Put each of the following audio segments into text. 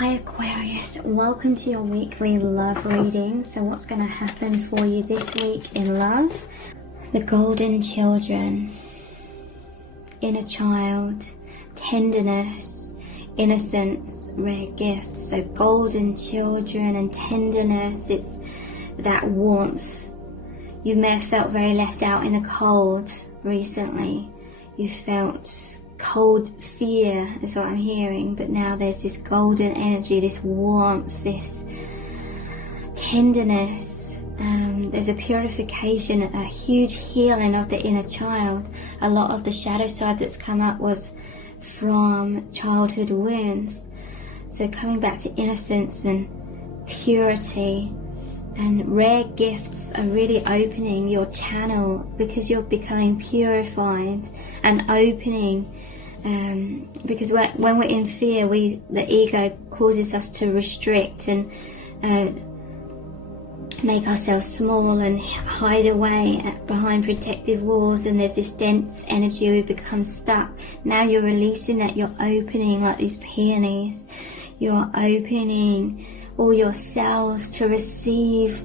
Hi Aquarius, welcome to your weekly love reading. So what's going to happen for you this week in love? The golden children, inner child, tenderness, innocence, rare gifts. So golden children and tenderness, it's that warmth. You may have felt very left out in the cold recently. You felt cold fear is what I'm hearing, but now there's this golden energy, this warmth, this tenderness. There's a purification, a huge healing of the inner child. A lot of the shadow side that's come up was from childhood wounds. So coming back to innocence and purity, and rare gifts are really opening your channel because you're becoming purified and opening. Because when we're in fear, the ego causes us to restrict and make ourselves small and hide away behind protective walls, and there's this dense energy. We become stuck. Now you're releasing that. You're opening like these peonies. You're opening all your cells to receive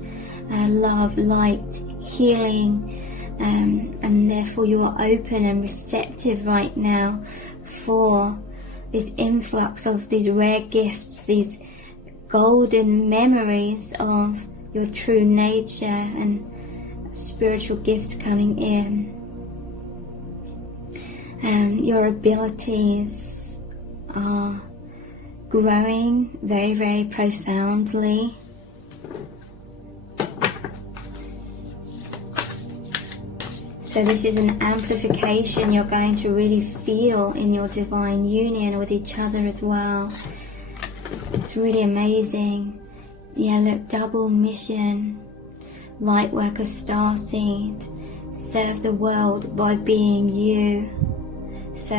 love, light, healing. And therefore you are open and receptive right now for this influx of these rare gifts, these golden memories of your true nature and spiritual gifts coming in. Your abilities are growing very, very profoundly. So this is an amplification you're going to really feel in your divine union with each other as well. It's really amazing. Yeah, look, double mission. Light worker starseed. Serve the world by being you. So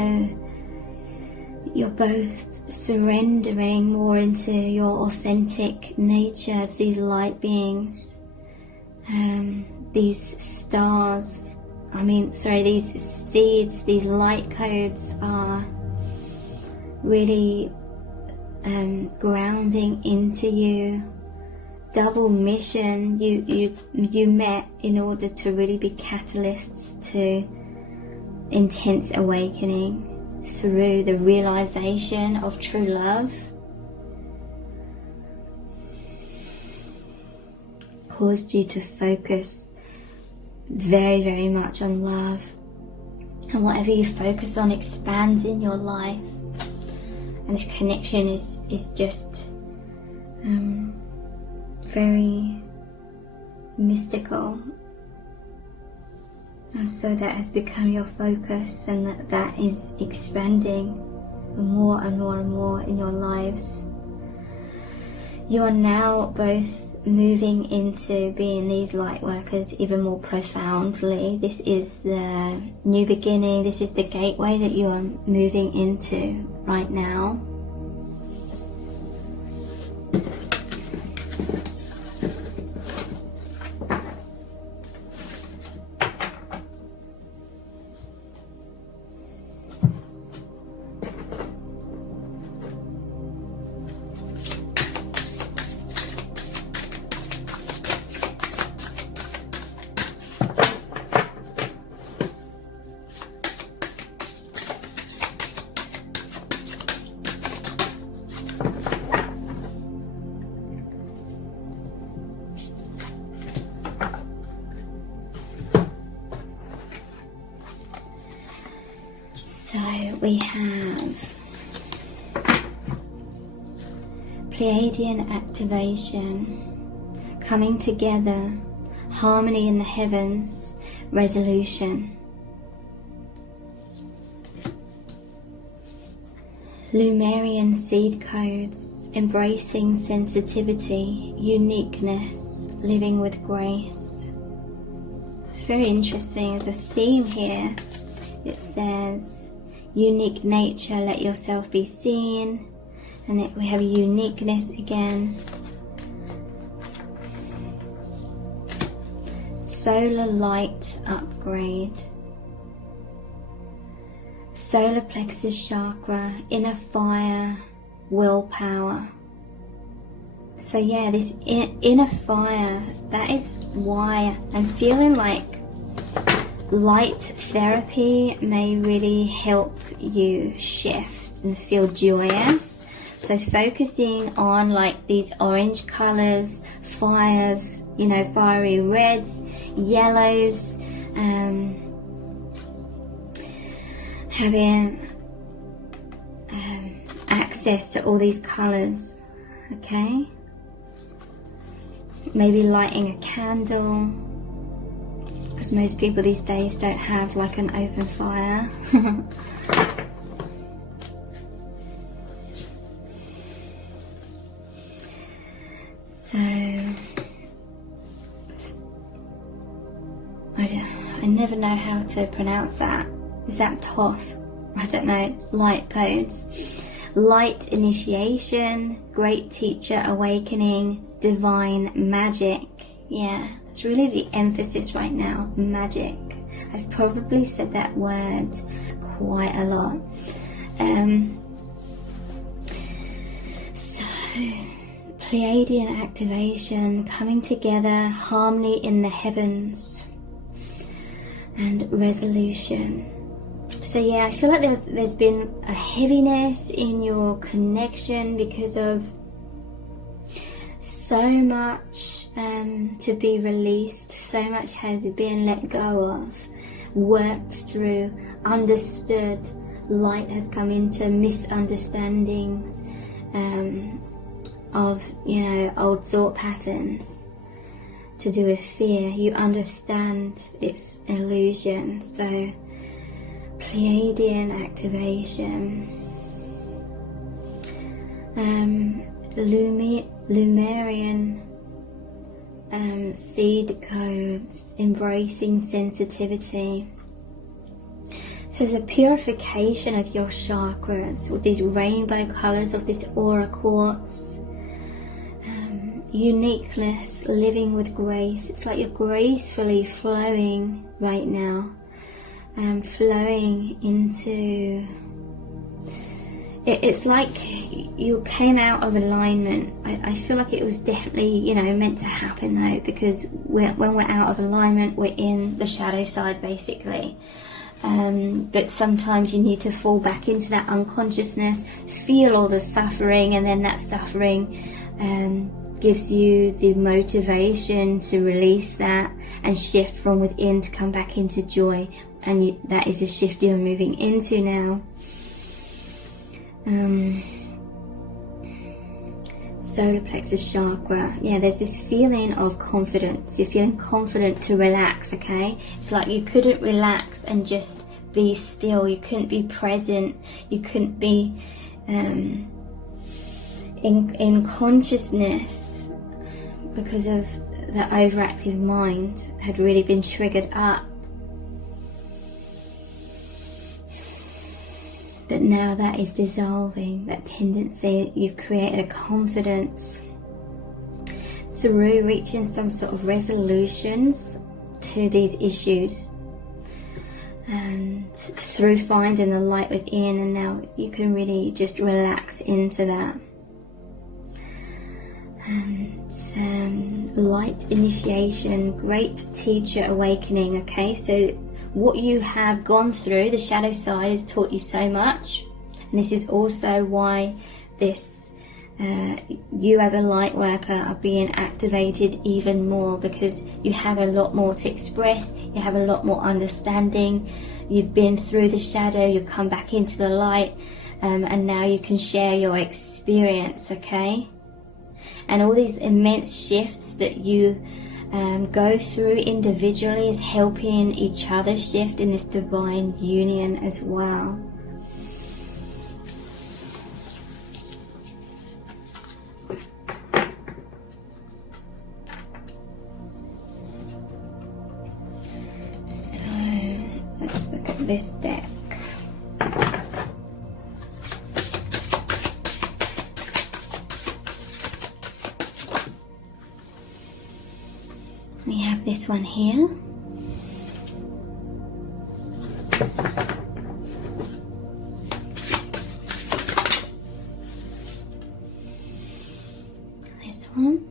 you're both surrendering more into your authentic nature as these light beings. These stars, these seeds, these light codes are really grounding into you. Double mission. You met in order to really be catalysts to intense awakening through the realization of true love. Caused you to focus very, very much on love, and whatever you focus on expands in your life, and this connection is just very mystical, and so that has become your focus, and that is expanding more and more and more in your lives. You are now both moving into being these light workers even more profoundly. This is the new beginning. This is the gateway that you are moving into right now. So we have Pleiadian activation, coming together, harmony in the heavens, resolution. Lemurian seed codes, embracing sensitivity, uniqueness, living with grace. It's very interesting. There's a theme here. It says, unique nature, let yourself be seen. And we have uniqueness again. Solar light upgrade. Solar plexus chakra, inner fire, willpower, So yeah, this inner fire, that is why I'm feeling like light therapy may really help you shift and feel joyous. So focusing on like these orange colors, fires, you know, fiery reds, yellows, having access to all these colors, okay? Maybe lighting a candle, because most people these days don't have like an open fire. So I never know how to pronounce that. Is that Toth? I don't know. Light codes. Light initiation, great teacher awakening, divine magic. Yeah, that's really the emphasis right now. Magic. I've probably said that word quite a lot. So Pleiadian activation, coming together, harmony in the heavens, and resolution. So yeah, I feel like there's been a heaviness in your connection because of so much to be released, so much has been let go of, worked through, understood. Light has come into misunderstandings of, you know, old thought patterns to do with fear. You understand its illusion. So Pleiadian activation, Lumerian seed codes, embracing sensitivity. So the purification of your chakras with these rainbow colors of this aura quartz. Uniqueness, living with grace. It's like you're gracefully flowing right now. Flowing into... It's like you came out of alignment. I feel like it was definitely, you know, meant to happen though, because when we're out of alignment, we're in the shadow side basically. But sometimes you need to fall back into that unconsciousness, feel all the suffering, and then that suffering gives you the motivation to release that and shift from within to come back into joy. And that is the shift you're moving into now. Solar plexus chakra. Yeah, there's this feeling of confidence. You're feeling confident to relax, okay? It's like you couldn't relax and just be still. You couldn't be present. You couldn't be in consciousness because of the overactive mind had really been triggered up. But now that is dissolving, that tendency. You've created a confidence through reaching some sort of resolutions to these issues, and through finding the light within, and now you can really just relax into that. And light initiation, great teacher awakening. Okay, so what you have gone through, the shadow side, has taught you so much, and this is also why this you as a light worker are being activated even more, because you have a lot more to express, you have a lot more understanding, you've been through the shadow, you come back into the light, and now you can share your experience, okay? And all these immense shifts that you go through individually is helping each other shift in this divine union as well. So let's look at this deck. We have this one here. This one.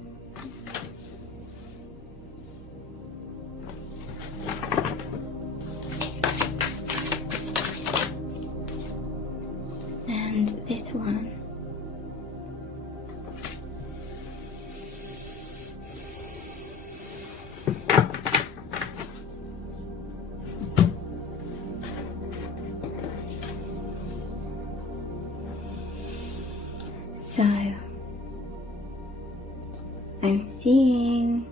And this one. So, I'm seeing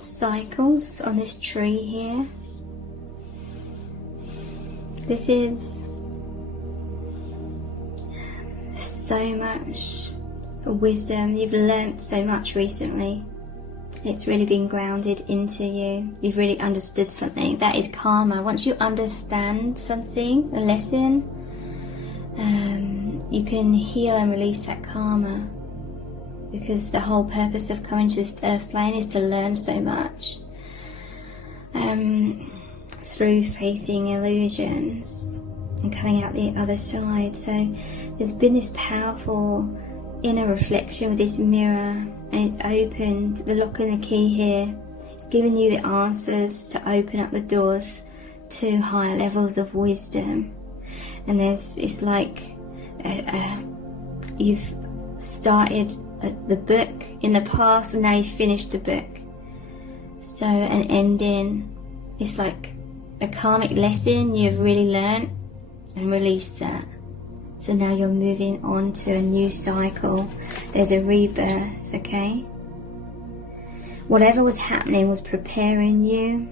cycles on this tree here. This is so much wisdom. You've learnt so much recently. It's really been grounded into you. You've really understood something. That is karma. Once you understand something, a lesson, you can heal and release that karma, because the whole purpose of coming to this earth plane is to learn so much through facing illusions and coming out the other side. So there's been this powerful inner reflection with this mirror, and it's opened the lock and the key here. It's given you the answers to open up the doors to higher levels of wisdom. And it's like you've started the book in the past, and now you've finished the book. So an ending, it's like a karmic lesson you've really learnt and released that. So now you're moving on to a new cycle. There's a rebirth, okay? Whatever was happening was preparing you.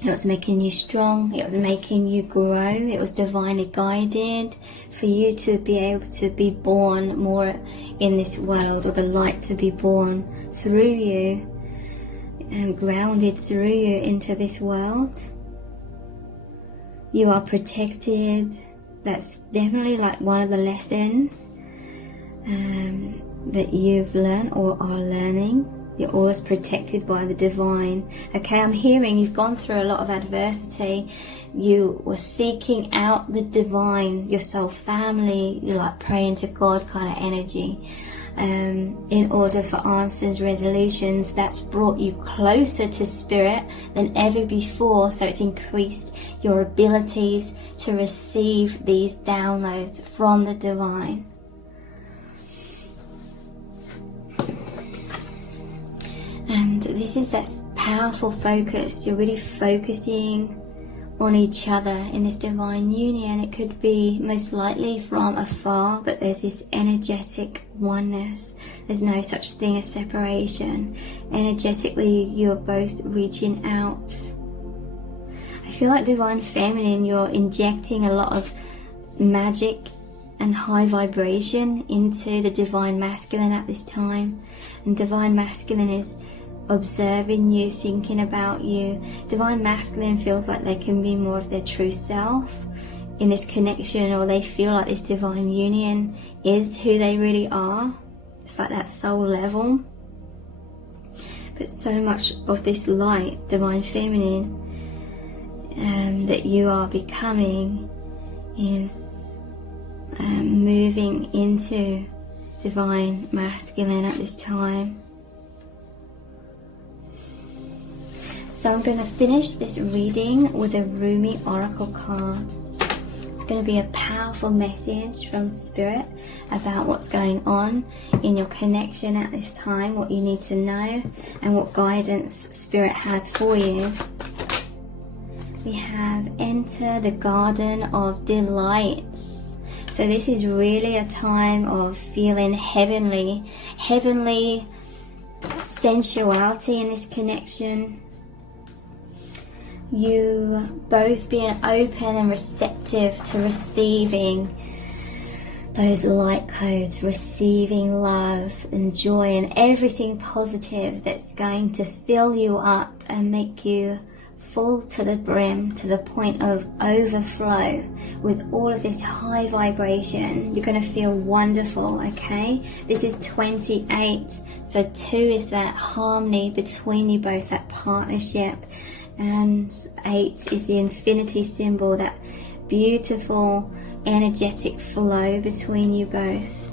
It was making you strong. It was making you grow. It was divinely guided for you to be able to be born more in this world, or the light to be born through you and grounded through you into this world. You are protected. That's definitely like one of the lessons that you've learned or are learning. You're always protected by the divine. Okay, I'm hearing you've gone through a lot of adversity. You were seeking out the divine, your soul family. You're like praying to God kind of energy. In order for answers, resolutions. That's brought you closer to spirit than ever before. So it's increased your abilities to receive these downloads from the divine. And this is that powerful focus. You're really focusing on each other in this divine union. It could be most likely from afar, but there's this energetic oneness. There's no such thing as separation. Energetically, you're both reaching out. I feel like divine feminine, you're injecting a lot of magic and high vibration into the divine masculine at this time. And divine masculine is observing you, thinking about you. Divine masculine feels like they can be more of their true self in this connection, or they feel like this divine union is who they really are. It's like that soul level. But so much of this light, divine feminine, that you are becoming is moving into divine masculine at this time. So I'm going to finish this reading with a Rumi Oracle card. It's going to be a powerful message from Spirit about what's going on in your connection at this time, what you need to know, and what guidance Spirit has for you. We have Enter the Garden of Delights. So this is really a time of feeling heavenly sensuality in this connection. You both being open and receptive to receiving those light codes, receiving love and joy and everything positive that's going to fill you up and make you full to the brim, to the point of overflow with all of this high vibration. You're going to feel wonderful, okay? This is 28, so 2 is that harmony between you both, that partnership. And 8 is the infinity symbol, that beautiful energetic flow between you both.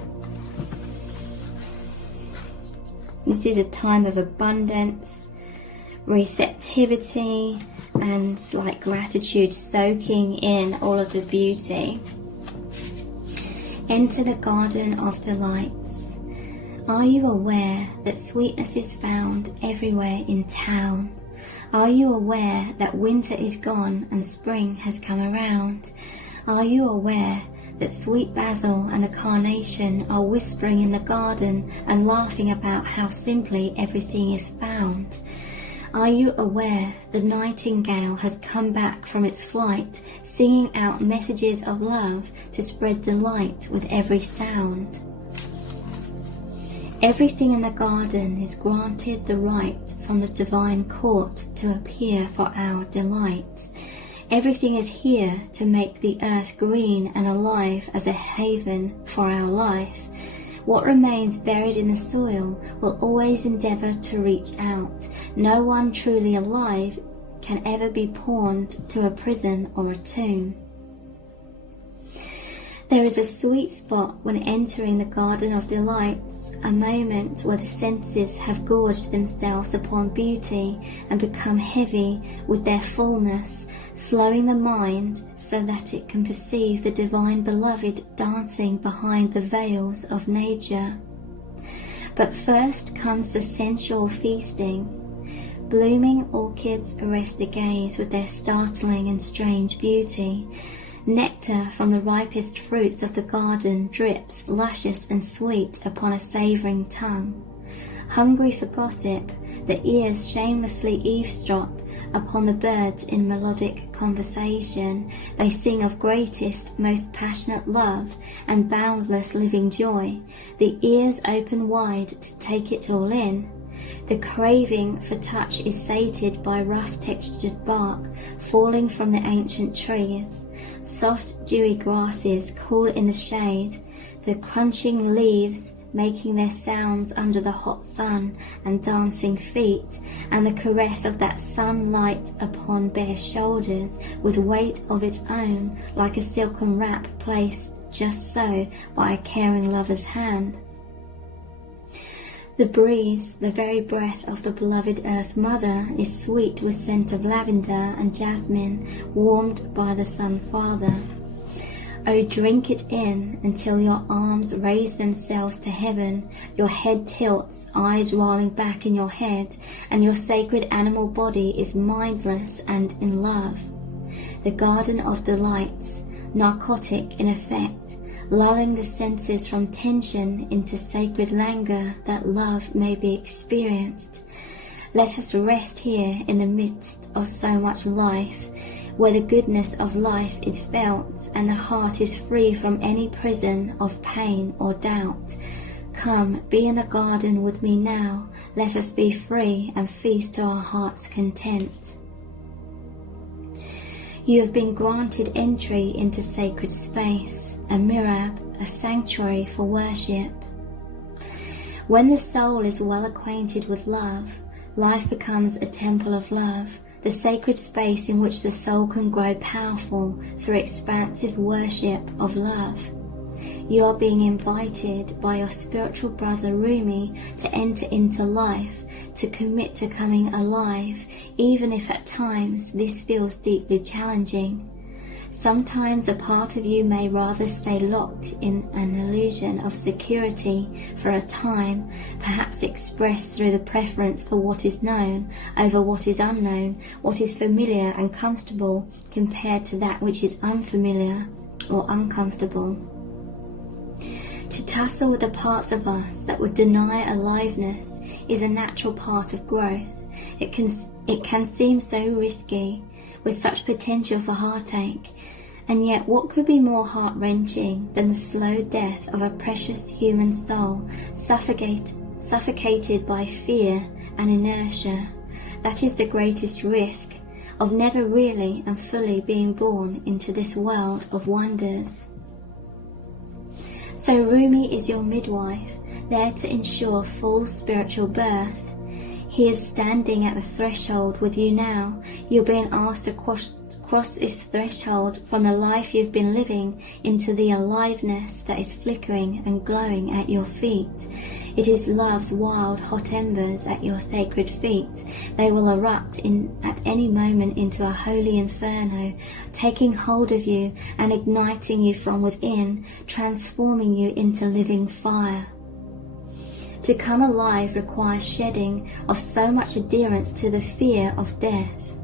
This is a time of abundance, receptivity, and like gratitude, soaking in all of the beauty. Enter the garden of delights. Are you aware that sweetness is found everywhere in town? Are you aware that winter is gone and spring has come around? Are you aware that sweet basil and the carnation are whispering in the garden and laughing about how simply everything is found? Are you aware the nightingale has come back from its flight, singing out messages of love to spread delight with every sound? Everything in the garden is granted the right from the divine court to appear for our delight. Everything is here to make the earth green and alive as a haven for our life. What remains buried in the soil will always endeavour to reach out. No one truly alive can ever be pawned to a prison or a tomb. There is a sweet spot when entering the Garden of Delights, a moment where the senses have gorged themselves upon beauty and become heavy with their fullness, slowing the mind so that it can perceive the divine beloved dancing behind the veils of nature. But first comes the sensual feasting. Blooming orchids arrest the gaze with their startling and strange beauty. Nectar from the ripest fruits of the garden drips, luscious and sweet, upon a savouring tongue. Hungry for gossip, the ears shamelessly eavesdrop upon the birds in melodic conversation. They sing of greatest, most passionate love and boundless living joy. The ears open wide to take it all in. The craving for touch is sated by rough textured bark falling from the ancient trees. Soft dewy grasses cool in the shade, the crunching leaves making their sounds under the hot sun and dancing feet, and the caress of that sunlight upon bare shoulders with weight of its own, like a silken wrap placed just so by a caring lover's hand. The breeze, the very breath of the beloved Earth Mother, is sweet with scent of lavender and jasmine, warmed by the Sun Father. Oh, drink it in until your arms raise themselves to heaven, your head tilts, eyes rolling back in your head, and your sacred animal body is mindless and in love. The Garden of Delights, narcotic in effect, lulling the senses from tension into sacred languor that love may be experienced. Let us rest here in the midst of so much life, where the goodness of life is felt and the heart is free from any prison of pain or doubt. Come, be in the garden with me now. Let us be free and feast to our heart's content. You have been granted entry into sacred space, a mirab, a sanctuary for worship. When the soul is well acquainted with love, life becomes a temple of love, the sacred space in which the soul can grow powerful through expansive worship of love. You are being invited by your spiritual brother Rumi to enter into life, to commit to coming alive, even if at times this feels deeply challenging. Sometimes a part of you may rather stay locked in an illusion of security for a time, perhaps expressed through the preference for what is known over what is unknown, what is familiar and comfortable compared to that which is unfamiliar or uncomfortable. To tussle with the parts of us that would deny aliveness is a natural part of growth. It can seem so risky, with such potential for heartache, and yet what could be more heart-wrenching than the slow death of a precious human soul suffocated by fear and inertia? That is the greatest risk of never really and fully being born into this world of wonders. So Rumi is your midwife, there to ensure full spiritual birth. He is standing at the threshold with you now. You're being asked to cross this threshold from the life you've been living into the aliveness that is flickering and glowing at your feet. It is love's wild, hot embers at your sacred feet. They will erupt at any moment into a holy inferno, taking hold of you and igniting you from within, transforming you into living fire. To come alive requires shedding of so much adherence to the fear of death.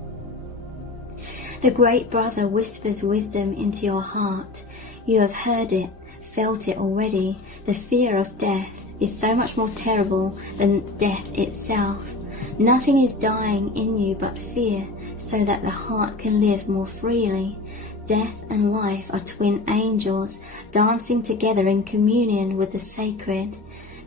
The Great Brother whispers wisdom into your heart. You have heard it, felt it already. The fear of death is so much more terrible than death itself. Nothing is dying in you but fear, so that the heart can live more freely. Death and life are twin angels, dancing together in communion with the sacred.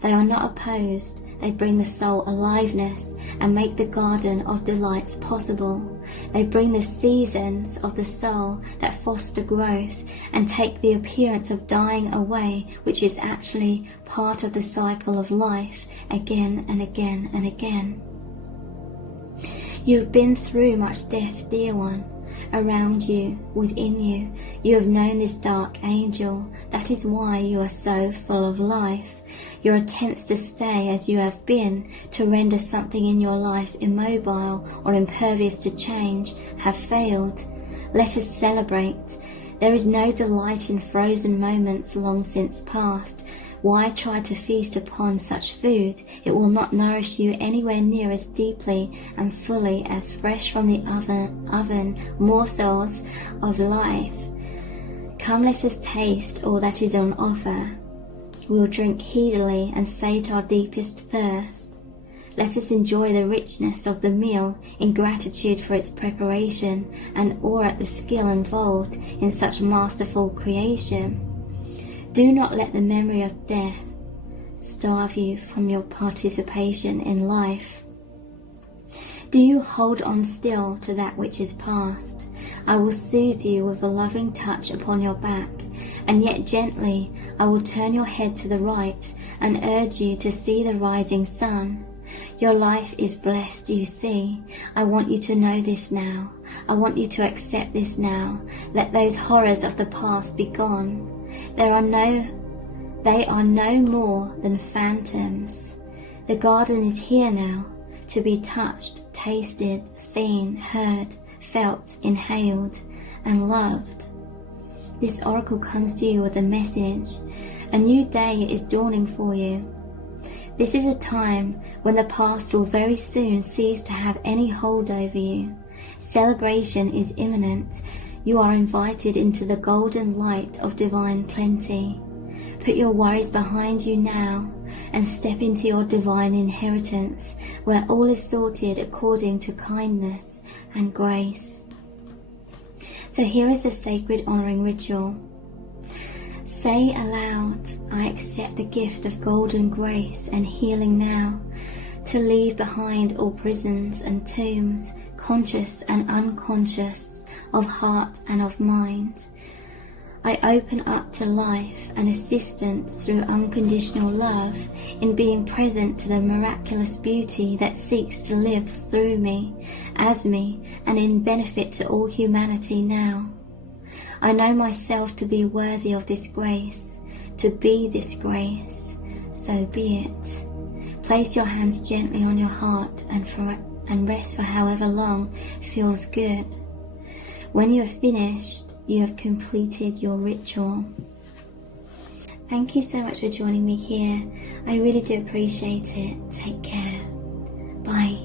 They are not opposed. They bring the soul aliveness and make the garden of delights possible. They bring the seasons of the soul that foster growth and take the appearance of dying away, which is actually part of the cycle of life, again and again and again. You have been through much death, dear one. Around you, within you, you have known this dark angel. That is why you are so full of life. Your attempts to stay as you have been, to render something in your life immobile or impervious to change, have failed. Let us celebrate. There is no delight in frozen moments long since past. Why try to feast upon such food? It will not nourish you anywhere near as deeply and fully as fresh from the oven morsels of life. Come, let us taste all that is on offer. We'll drink heedily and sate our deepest thirst. Let us enjoy the richness of the meal in gratitude for its preparation and awe at the skill involved in such masterful creation. Do not let the memory of death starve you from your participation in life. Do you hold on still to that which is past? I will soothe you with a loving touch upon your back, and yet gently I will turn your head to the right and urge you to see the rising sun. Your life is blessed, you see. I want you to know this now. I want you to accept this now. Let those horrors of the past be gone. They are no more than phantoms. The garden is here now, to be touched, tasted, seen, heard, felt, inhaled, and loved. This oracle comes to you with a message. A new day is dawning for you. This is a time when the past will very soon cease to have any hold over you. Celebration is imminent. You are invited into the golden light of divine plenty. Put your worries behind you now and step into your divine inheritance, where all is sorted according to kindness and grace. So here is the sacred honoring ritual. Say aloud, I accept the gift of golden grace and healing now, to leave behind all prisons and tombs, conscious and unconscious, of heart and of mind. I open up to life and assistance through unconditional love, in being present to the miraculous beauty that seeks to live through me, as me, and in benefit to all humanity now. I know myself to be worthy of this grace, to be this grace, so be it. Place your hands gently on your heart and rest for however long feels good. When you have finished, you have completed your ritual. Thank you so much for joining me here. I really do appreciate it. Take care. Bye.